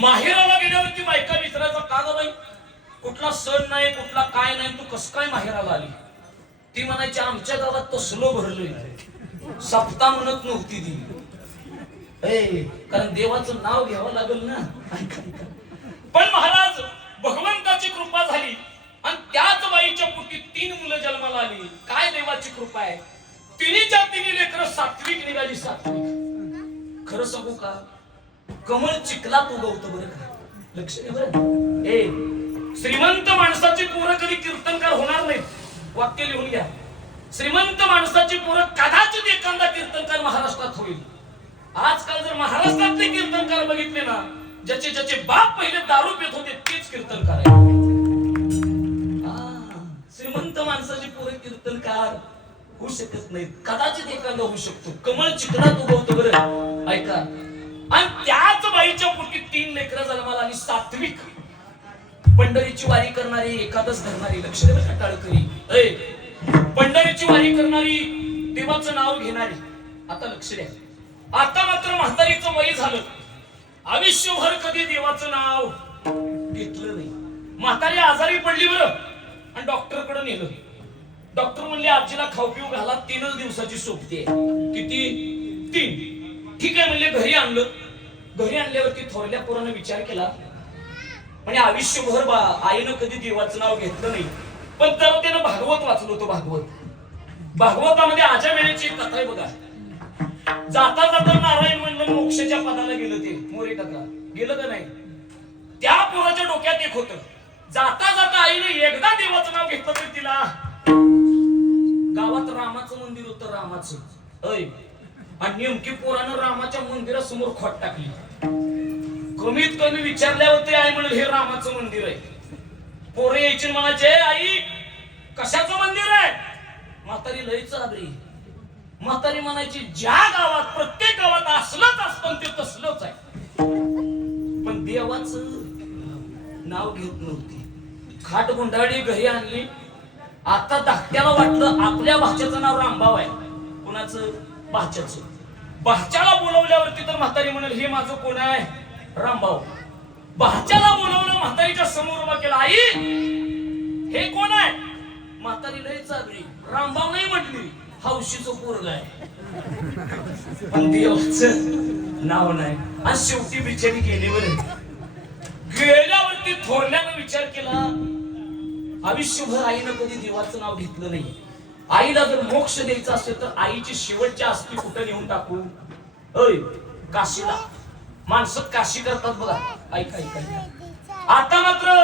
माहेराला गेल्यावरती बायका विचारायचा का ग बाई, कुठला सण नाही कुठला काय नाही, तू कस काय माहेराला आली? ती म्हणायची आमच्या गावात तसलो भरलोय, सप्ता म्हणत नव्हती ती. कारण देवाचं नाव घ्यावं लागल ना. पण महाराज भगवंताची कृपा झाली आणि त्याच बाईच्या पोटी 3 मुलं जन्माला आली. काय देवाची कृपा आहे, तिन्हीच्या तिन्ही लेकरं सात्विक निघाली. सात्विक खरं सांगू का, कमळ चिखलात उगवतं बरं का, लक्ष दे बरं. श्रीमंत माणसाची पोरं कधी कीर्तनकार होणार नाहीत. वाक्य लिहून घ्या. श्रीमंत माणसाची पोरं कदाचित एखादा कीर्तनकार महाराष्ट्रात होईल. आजकाल जर महाराष्ट्रातले कीर्तनकार बघितले ना, ज्याचे ज्याचे बाप पहिले दारू पित होते तेच कीर्तनकार आहे. श्रीमंत माणसाची पोरं कीर्तनकार होऊ शकत नाहीत. कदाचित एखादा होऊ शकतो. कमळ चिखलात उगवतो बरं, ऐका. आणि त्याच बाईच्या पोटी 3 लेकरं जन्माला आणि सात्विक, पंढरीची वारी करणारी, एकादश धरणारी, लक्ष दे बरं टाळकरी, पंढरीची वारी करणारी, देवाचं नाव घेणारी. आता लक्ष द्या. आता मात्र म्हातारीचं वय झालं, आयुष्यभर कधी देवाचं नाव घेतलं नाही. म्हातारी आजारी पडली बरं आणि डॉक्टर कडे नेलं. डॉक्टर म्हणले आजीला खाऊ पिऊ घाला, 3 दिवसाची सोबती आहे. किती? 3. ठीक आहे म्हणले. घरी आणलं. घरी आणल्यावरती थोरल्या पोरानं विचार केला, म्हणजे आयुष्यभर आईनं कधी देवाचं नाव घेतलं नाही, पण जर त्यानं भागवत वाचलं होतं. भागवतामध्ये आजा वेळेची कथा आहे बघा. जाता जाता नारायण म्हणलं मोक्षाच्या पदाला गेलं. ते मोरे काका गेलं का नाही? त्या पोराच्या डोक्यात एक होतं, जाता जाता आईने एकदा देवाचं नाव घेतलं तर तिला गावात रामाचं मंदिर होतं, रामाचं. आणि नेमकी पोरानं रामाच्या मंदिरासमोर खोट टाकली. कमीत कमी विचारल्यावर आई म्हणेल हे रामाचं मंदिर आहे. पोरे यायची म्हणायचे आई कशाचं मंदिर आहे? म्हातारी लईच आबरी. म्हातारी म्हणायची ज्या गावात प्रत्येक गावात असलंच असतं ते तसलंच आहे, पण देवाचं नाव घेत नव्हती. खाट गुंडाळी घरी आणली. आता धाकट्याला वाटलं आपल्या भाच्याचं नाव रामभाव आहे. कुणाचं? भाच्याचं. भाच्याला बोलवल्यावरती तर म्हातारी म्हणाल हे माझं कोण आहे? रामभाऊ. भाच्याला बोलवलं, म्हातारीच्या समोर उभा केला. आई हे कोण आहे? म्हातारी लई चालली. रामभाऊ नाही म्हटली, हौशीचं पोरग आहे, पण देवाचं नाव नाही. आणि शेवटी बिचारी गेली. बरं गेल्यावरती थोरल्यानं विचार केला, आयुष्यभर आईनं कधी देवाचं नाव घेतलं नाही. आईला जर मोक्ष द्यायचा असेल तर आईची शेवटच्या अस्थी कुठं नेऊन टाकू? काशीला. माणसं काशी करतात बघा. ऐका ऐका. आता मात्र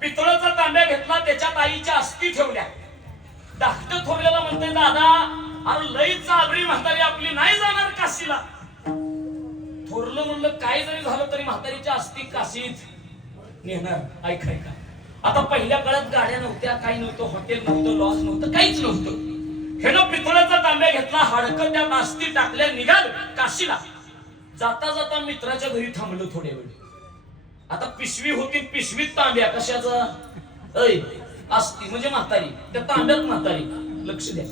पितळाचा तांब्या घेतला, त्याच्यात आईच्या अस्थी ठेवल्या. धाकट थोरल्याला म्हणते दादा अरे लई चाबरी म्हातारी आपली नाही जाणार काशीला. थोरलं म्हणलं काय जरी झालं तरी म्हातारीच्या अस्थी काशीत नेणार. ऐका ऐका. आता पहिल्या काळात गाड्या नव्हत्या, काही नव्हतं, हॉटेल नव्हतं, लॉज नव्हतं, काहीच नव्हतं. ह्यानं पितळाचा तांब्या घेतला, हाडकं त्या अस्थी टाकल्या, निघाल काशीला. जाता जाता मित्राच्या घरी थांबलो थोड्या वेळ. आता पिशवी होती, पिशवीत तांब्या. कशाचा? अस्थी म्हणजे म्हातारी, त्या तांब्यात म्हातारी. लक्ष द्या.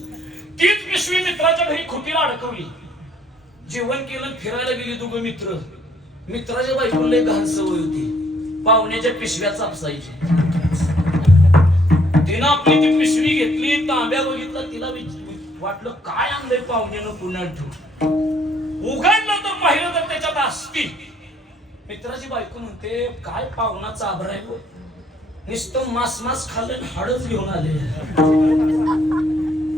तीच पिशवी मित्राच्या घरी खोटीला अडकवली. जेवण केलं, फिरायला गेली दोघं मित्र. मित्राच्या बायकोला लई घाण सवय होती, पाहुण्याच्या पिशव्या चापसायची. तिनं आपली ती पिशवी घेतली, तांब्या बघितला, तिला वाटलं काय आणलंय पाहुण्यानं पुण्यात ठेवून. उघडलं तर पाहिलं तर त्याच्यात अस्थी. मित्राची बायको म्हणते काय पाहुणा चाभरा आहे, नुसतं मास खाल्लं हाडच घेऊन आले.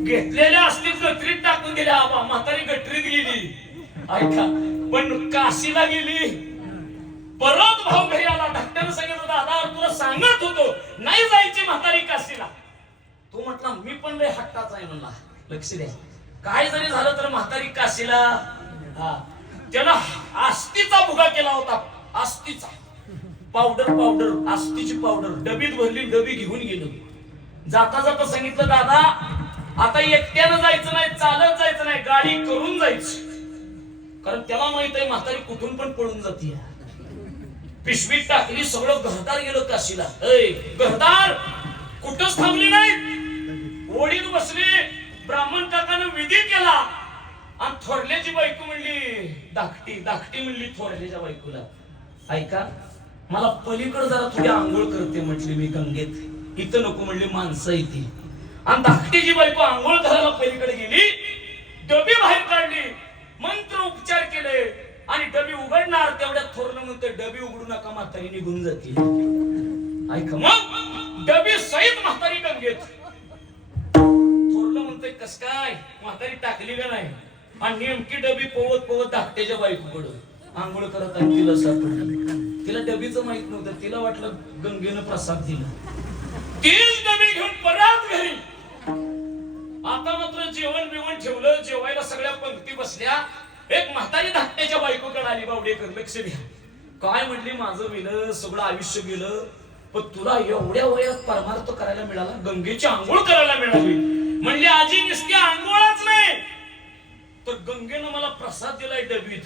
घेतलेल्या अस्थीत गटरीत टाकून दिल्या. आबा म्हातारी गटरीत गेली. ऐका. पण काशीला गेली. परत भाऊ घरी आला. धाकट्यानं सांगितलं दादा तुला सांगत होतो नाही जायची म्हातारी काशीला. तो म्हटला मी पण लय हट्टाचा आहे म्हणला. लक्ष द्या. काय जरी झालं तर म्हातारी काशीला. त्याला आस्तीचा भुगा केला होता. आस्तीचा पावडर आस्तीची पावडर डबीत भरली, डबी घेऊन गेलो. जाता जाता सांगितलं दादा आता एकट्यानं जायचं नाही, चालत जायचं नाही, गाडी करून जायचं. कारण त्याला माहित आहे म्हातारी कुठून पण पळून जाते. पिशवीत टाकली, सगळं घरदार गेलो काशीला. घरदार कुठंच थांबली नाही, ओढीत बसली. ब्राह्मण काकानं विधी केला आणि थोरल्याची बायको म्हणली धाकटी म्हणली थोरल्याच्या बायकोला ऐका, मला पलीकडे जरा थोडी आंघोळ करते म्हटली मी गंगेत, इथं नको म्हणली, माणसं इथे. आणि धाकटीची बायको आंघोळ करायला पलीकडे गेली, डबी बाहेर काढली, मंत्र उपचार केले आणि डबी उघडणार तेवढ्यात थोरलं म्हणते डबी उघडू नका, म्हातारी निघून जाते. ऐका, मग डबी सहित म्हातारी गंगेत. थोरलं म्हणते कस काय, म्हातारी टाकली का नाही, आणि नेमकी डबी पोवत पोवत धाकट्याच्या बायकोकडं आंघोळ करत आणि तिला सापडली. तिला डबीचं माहित नव्हतं, तिला वाटलं गंगेनं प्रसाद दिला. तीच डबी घेऊन परत घरी. आता मात्र जेवण बिवण ठेवलं, जेवायला सगळ्या पंक्ती बसल्या. एक म्हातारी धाकट्याच्या बायकोकडे आली. बावडेकर लक्ष द्या, काय म्हणली, माझं गेलं सगळं आयुष्य गेलं, पण तुला एवढ्या वयात परमार्थ करायला मिळाला, गंगेची आंघोळ करायला मिळाली. म्हणली आजी नुसती आंघोळच नाही तर गंगेनं मला प्रसाद दिलाय डबीत.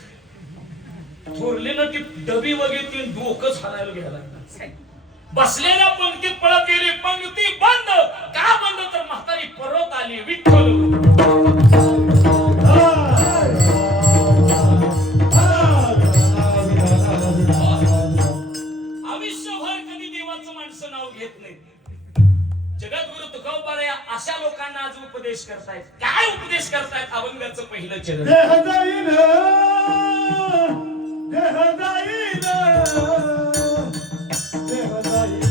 थोरलीनं ती डबी वगैरे डोकंच हलायला घ्यायला. बसलेल्या पंक्तीत पळत गेली, पंक्ती बंद. का बंद तर म्हातारी परत आली. विठ्ठल आयुष्यभर कधी देवाचं माणसं नाव घेत नाही. जगद्गुरु तुकोबाराय अशा लोकांना आज उपदेश करतायत. काय उपदेश करतायत? अभंगाचं पहिलं चरण. देह जाईन, देह जाईन, देह जाईन, देह जाईन,